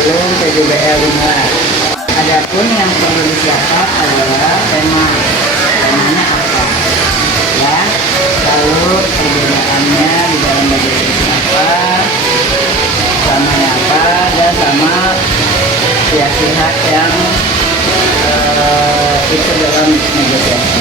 sebelum PJBL dimulai. Adapun yang perlu disiapkan adalah temanya apa, ya. Lalu perbedaannya di dalam negosiasi apa, samanya apa, dan sama pihak-pihak yang ikut dalam negosiasi.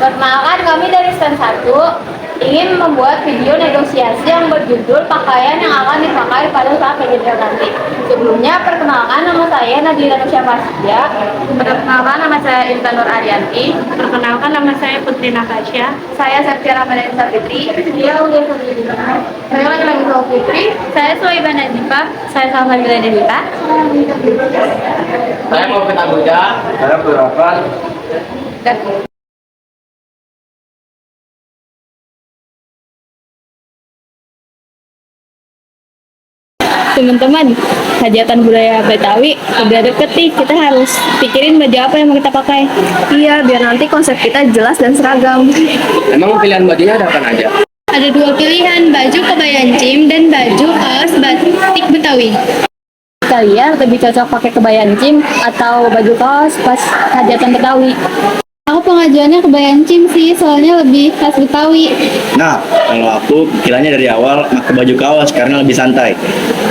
Perkenalkan, kami dari stand 1 ingin membuat video negosiasi yang berjudul pakaian yang akan dipakai pada saat PJBL nanti. Sebelumnya, perkenalkan, nama saya Nadira Nusya Fasya. Perkenalkan, nama saya Intan Nur Arianti. Perkenalkan, nama saya Putri Natasha. Saya Septia Ramadhan Fitri. Dia udah Saya lagi-lagi Fitri. Saya Suwaiba Nadifa. Saya Salma Devita. Saya Muhammad Abuja. Saya Burafan. Teman-teman, hajatan budaya Betawi udah deket nih, kita harus pikirin baju apa yang mau kita pakai. Iya, biar nanti konsep kita jelas dan seragam. Emang pilihan bajunya ada apa aja? Ada 2 pilihan, baju kebaya encim dan baju kaos batik Betawi. Kalian lebih cocok pakai kebaya encim atau baju kaos pas hajatan Betawi? Aku pengajuannya kebaya encim sih, soalnya lebih khas Betawi. Nah, kalau aku pikirannya dari awal pakai baju kaos karena lebih santai.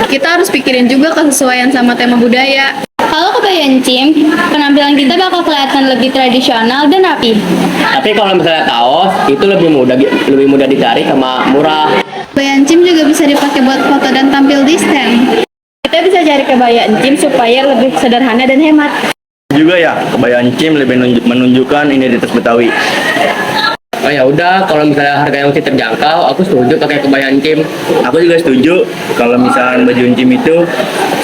Kita harus pikirin juga kesesuaian sama tema budaya. Kalau kebaya encim, penampilan kita bakal kelihatan lebih tradisional dan rapi. Tapi kalau misalnya kaos itu lebih mudah dicari sama murah. Kebaya encim juga bisa dipakai buat foto dan tampil di stand. Kita bisa cari kebaya encim supaya lebih sederhana dan hemat. Juga ya, kebaya encim lebih menunjukkan identitas Betawi. Oh ya udah, kalau misalnya harga yang masih terjangkau, aku setuju pakai kebaya encim. Aku juga setuju kalau misalnya baju encim itu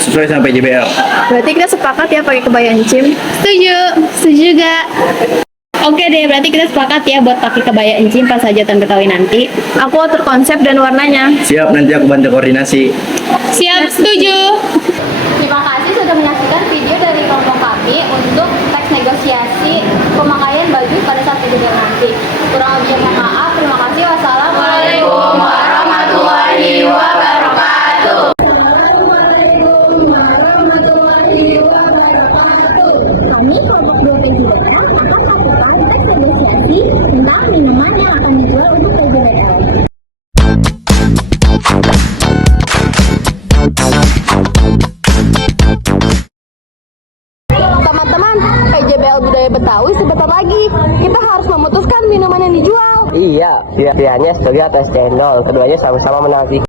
sesuai sama PJBL. Berarti kita sepakat ya pakai kebaya encim. Setuju juga. Oke deh, berarti kita sepakat ya buat pakai kebaya encim pas hajatan Betawi nanti. Aku atur konsep dan warnanya. Siap, nanti aku bantu koordinasi. Siap, setuju. Terima kasih sudah menyaksikan video dari kelompok kami untuk teks negosiasi pemakaian baju pada saat PJBL nanti. Kurang lebihnya mohon maaf. Terima kasih. Wassalamualaikum warahmatullahi wabarakatuh. Kami kelompok 2 PJBL akan melakukan tes negosiasi tentang minuman yang akan dijual untuk PJBL. Teman-teman, PJBL Budaya Betawi sebentar lagi. Kita harus memutuskan minuman yang dijual. Iya, pilihannya sebagai atas cendol. Keduanya sama-sama menagih.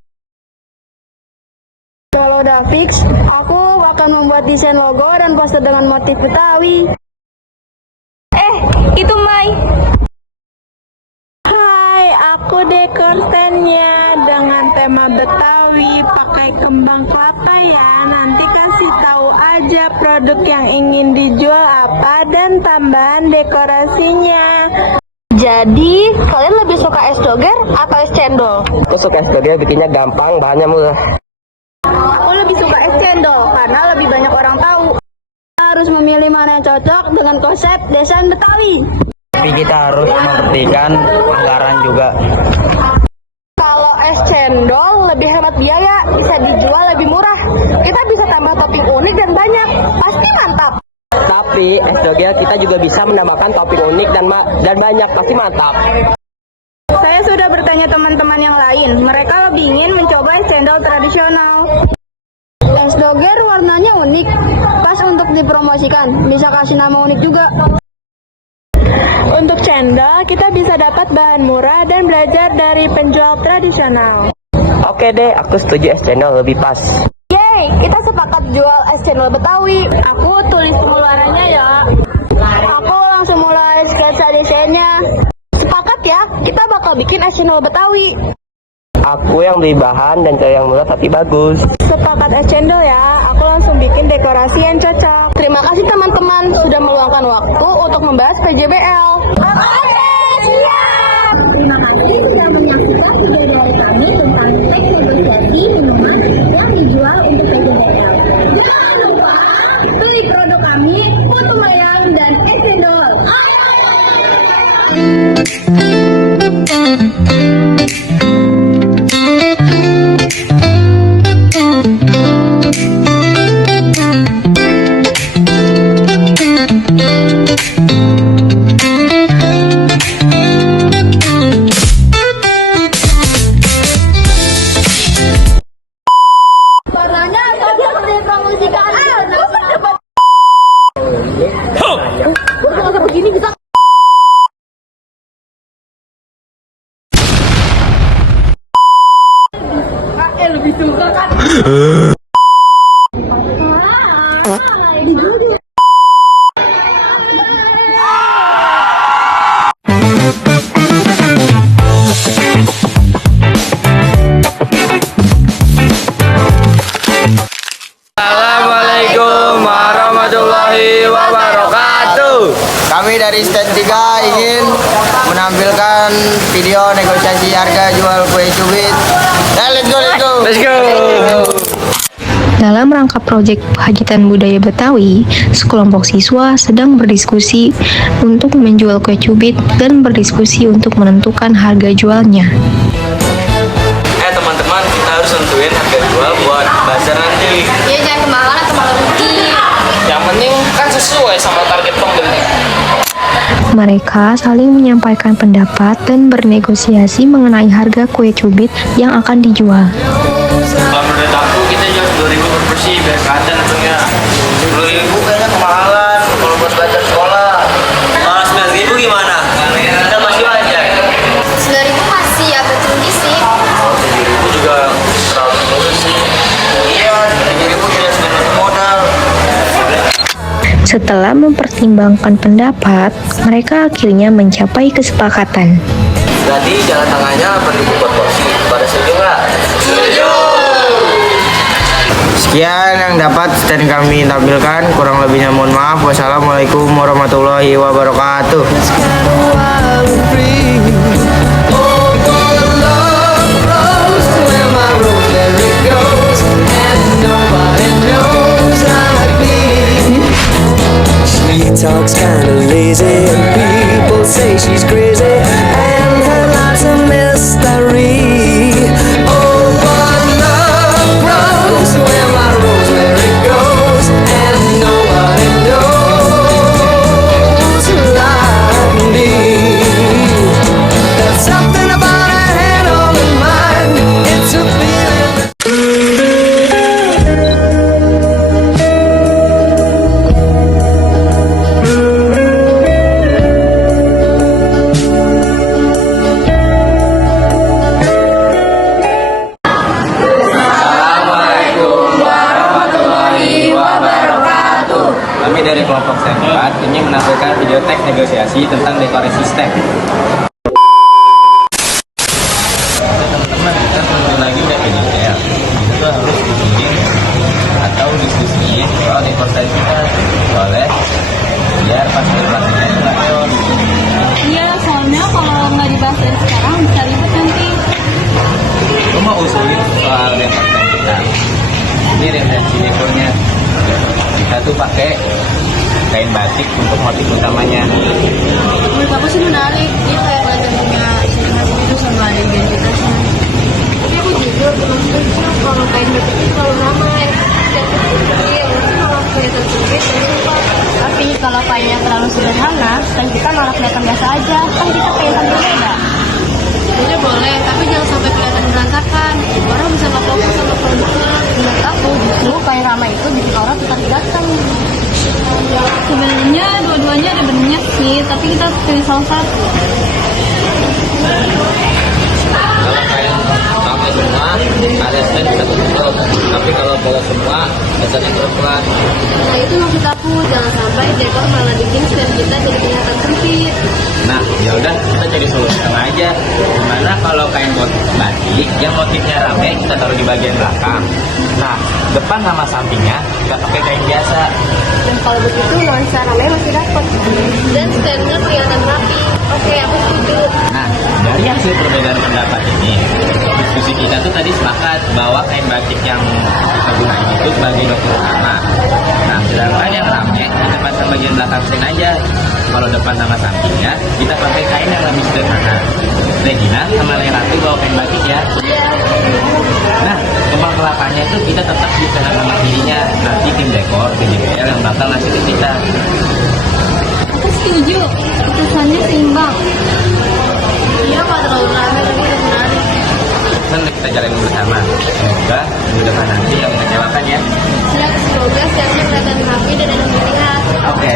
Kalau udah fix, aku akan membuat desain logo dan poster dengan motif Betawi. Itu Mai. Hai, aku dekor standnya dengan tema Betawi, pakai kembang kelapa ya. Nanti kasih tahu aja produk yang ingin dijual apa dan tambahan dekorasinya. Jadi, kalian lebih suka es doger atau es cendol? Aku suka es doger, bikinnya gampang, bahannya murah. Aku lebih suka es cendol karena lebih banyak orang tahu. Harus memilih mana yang cocok dengan konsep desain Betawi. Tapi kita harus memperhatikan anggaran juga. Kalau es cendol lebih hemat biaya, bisa dijual lebih murah. Kita bisa tambah topping unik dan banyak, pasti mantap. Tapi es doger kita juga bisa menambahkan topping unik dan banyak, pasti mantap. Saya sudah bertanya teman-teman yang lain, mereka lebih ingin mencoba es cendol tradisional. Es doger warnanya unik, pas untuk dipromosikan. Bisa kasih nama unik juga. Untuk cendol, kita bisa dapat bahan murah dan belajar dari penjual tradisional. Oke deh, aku setuju es cendol lebih pas. Yeay, kita sepakat jual es cendol Betawi. Aku tulis pengeluarannya ya. Aku langsung mulai sketsa desainnya. Sepakat ya, kita bakal bikin es cendol Betawi. Aku yang beli bahan dan cari yang murah tapi bagus. Sepakat es cendol ya, aku langsung bikin dekorasi yang cocok. Terima kasih teman-teman sudah meluangkan waktu untuk membahas PJBL. Terima kasih sudah menyaksikan video dari kami tentang teks negosiasi minuman yang dijual untuk PJBL. Jangan lupa beli produk kami, Putu Mayang dan es cendol. Warnanya sama seperti promosikan. Begini kita lebih suka kan? Assalamualaikum warahmatullahi wabarakatuh. Kami dari stand 3 ingin menampilkan video negosiasi harga jual kue cubit. Let's go. Dalam rangka proyek Hajitan Budaya Betawi, sekelompok siswa sedang berdiskusi untuk menjual kue cubit dan berdiskusi untuk menentukan harga jualnya. Teman-teman, kita harus nentuin harga jual buat bazar nanti. Ya jangan kemahalan atau malah rugi. Yang penting kan sesuai sama target pembeli. Mereka saling menyampaikan pendapat dan bernegosiasi mengenai harga kue cubit yang akan dijual. Kalau menurut aku kita jual 2.000 per porsi biar kelihatan untungnya. 10.000 kayaknya kemahalan kalau buat belajar sekolah. Kalau 9.000 gimana? Kita masih aja. 9.000 masih agak tinggi sih. 7.000 juga terlalu murah sih. Iya, 3.000 kita sudah nutup modal. Setelah mempertimbangkan pendapat, mereka akhirnya mencapai kesepakatan. Berarti jalan tengahnya 8.000 per porsi. Pada setuju nggak? Setuju! Sekian yang dapat stand kami tampilkan. Kurang lebihnya mohon maaf. Wassalamualaikum warahmatullahi wabarakatuh. Talks kinda lazy and people say she's crazy and her life's a mystery. Oh, but love grows where my rosemary goes and nobody knows like me. There's something about a hand on the mind. It's a feeling. Kami dari kelompok stand 4 ingin menampilkan video teks negosiasi tentang dekorasi stand. Teman-teman, kita tunggu lagi udah PJBL. Kita harus bikin atau diskusiin soal dekorasi kita. Boleh? Biar pas dekorasinya itu nggak jauh. Iya, soalnya kalau nggak dibahas dari sekarang bisa ribet nanti. Gue mau usulin soal dekorasi kita. Ini referensi dekornya. Kita tuh pakai kain batik untuk motif utamanya. Menurut aku sih menarik, dia kayak legasinya Islam itu sama ada identitasnya. Tapi aku jujur maksudnya kalau kain batik itu terlalu ramai dan kecil, kalau kain tersebut tapi kalau kainnya terlalu sederhana dan kita malah kelihatan biasa aja, kan kita kayak sambil beda. Sebenarnya boleh, tapi jangan sampai kelihatan berantakan. Orang bisa nggak fokus sama produknya. Menurut aku justru kain ramai itu bikin orang tertarik datang. Sebenarnya dua-duanya ada benarnya sih, tapi kita harus pilih salah satu. Kalau kain pakai semua ada stand bisa tutup, tapi kalau boleh semua biasanya pelan. Nah itu maksud aku, jangan sampai dekor malah bikin stand kita jadi kelihatan sempit. Nah, ya udah kita cari solusi tengah aja. Gimana kalau kain batik yang motifnya rame kita taruh di bagian belakang. Nah, depan sama sampingnya kita pakai kain biasa. Dan kalau begitu nuansa ramai masih dapat. Dan standnya kelihatan rapi. Oke, aku setuju. Nah, dari hasil perbedaan pendapat ini, diskusi kita tuh tadi sepakat bahwa kain batik yang kita gunain itu sebagai motif utama. Nah, sedangkan yang rame kita pasang bagian belakang stand aja. Kalau depan sama sampingnya kita pakai kain yang lebih sederhana. Regina sama Leratu bawa kain batik ya. Nah, kembang kelapanya itu kita tetap di kanan sama kirinya. Nanti tim dekor, tim DPL yang bakal ngasih ke kita. Aku setuju, keputusannya seimbang. Iya, Pak, terlalu ramai tapi udah menarik. Nanti kita jalanin bersama. Semoga minggu depan nanti yang mengecewakan ya. Siap, semoga standnya kelihatan rapi dan enak dilihat. Oke.